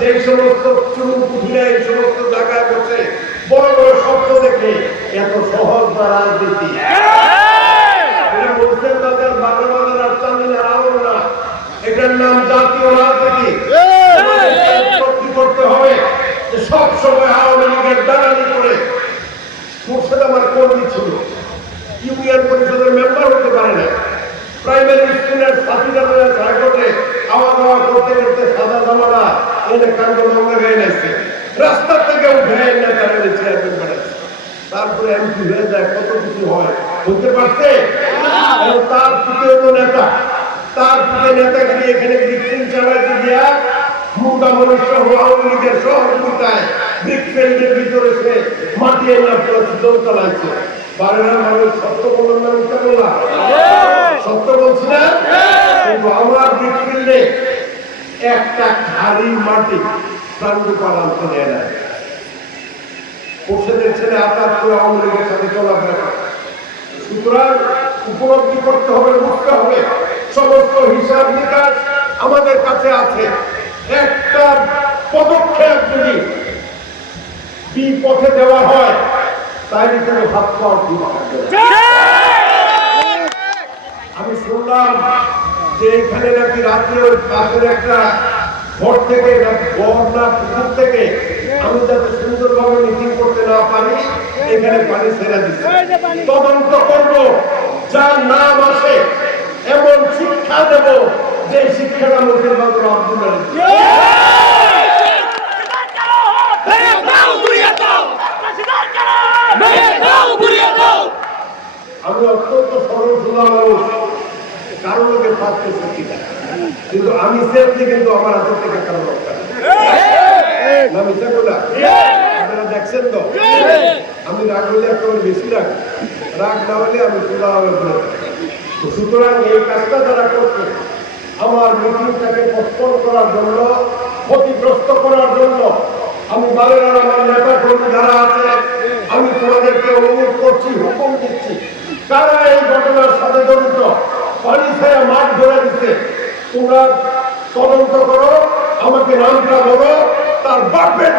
যে সমস্ত উঠিয়ে এই সমস্ত জায়গায় বসে বড় বড় স্বপ্ন দেখে এত সহজ বা রাজনীতি এটা বলছেন তাদের বাংলা বাংলার রাজধানী হারাবো না এটার নাম জাতীয় রাজনীতি সত্যি করতে হবে যে সব সময় আওয়ামী লীগের দালালি করে মুর্শিদ আমার কর্মী ছিল ইউনিয়ন পরিষদের মেম্বার হতে পারে না প্রাইমারি স্কুলের সাথী জানালা হাইকোর্টে আওয়া যাওয়া করতে করতে সাদা জামানা কাণ্ড ভাঙা গায়ে নিয়েছে রাস্তা থেকে উঠে এনে তারা চেয়ারম্যান বানাচ্ছে তারপরে এমপি হয়ে যায় কত কিছু হয় হতে পারছে? তার হলো নেতা। তার পিতে নেতাগিরি এখানে বিক্রিং চালাইতে গিয়া মুন্ডা মনুষ্য আওয়ামী লীগের সহযোগিতায় ভিতরে সে মাটি এনে দল চালাইছে? বারেরা মানুষ সত্য বললাম না মিথ্যা বললাম সত্য বলছি না? কিন্তু আমার একটা খালি মাটি নেয় ছেলে করে আওয়ামী লীগের সাথে চলাফেরা সুতরাং উপলব্ধি করতে হবে বুঝতে হবে সমস্ত হিসাব নিকাশ আমাদের কাছে আছে। একটা পদক্ষেপ যদি বিপথে দেওয়া হয় তাহলে কোনো হাত পাওয়ার ঠিক থাকবে আমি শুনলাম যে এখানে নাকি ওই পাশের একটা ঘর থেকে না পুকুর থেকে আমি যাতে সুন্দরভাবে মিটিং করতে না পারি, এখানে পানি ছেড়ে দিচ্ছে। তদন্ত করব, যার নাম আসে এমন শিক্ষা দেব যে শিক্ষাটা মুখের মাত্র আব্দুল না। কিন্তু আমি সেফলি কিন্তু আমার হাতের থেকে কারও দরকার না মিথ্যা বলা আপনারা দেখছেন তো? আমি রাগ হলে একেবারে বেশি রাগ। রাগ না হলে আমি সোজা হবে বলে থাকি। তো সুতরাং এই কাজটা যারা করছে আমার মিটিংটাকে পোস্টপন করার জন্য ক্ষতিগ্রস্ত করার জন্য আমি বারের আমার নেতা কর্মী যারা আছে আমি তোমাদেরকে অনুরোধ করছি হুকুম দিচ্ছি। কারা এই ঘটনার সাথে জড়িত। মাঠ তোমরা তদন্ত করো আমাকে নামটা বলো তার বাপের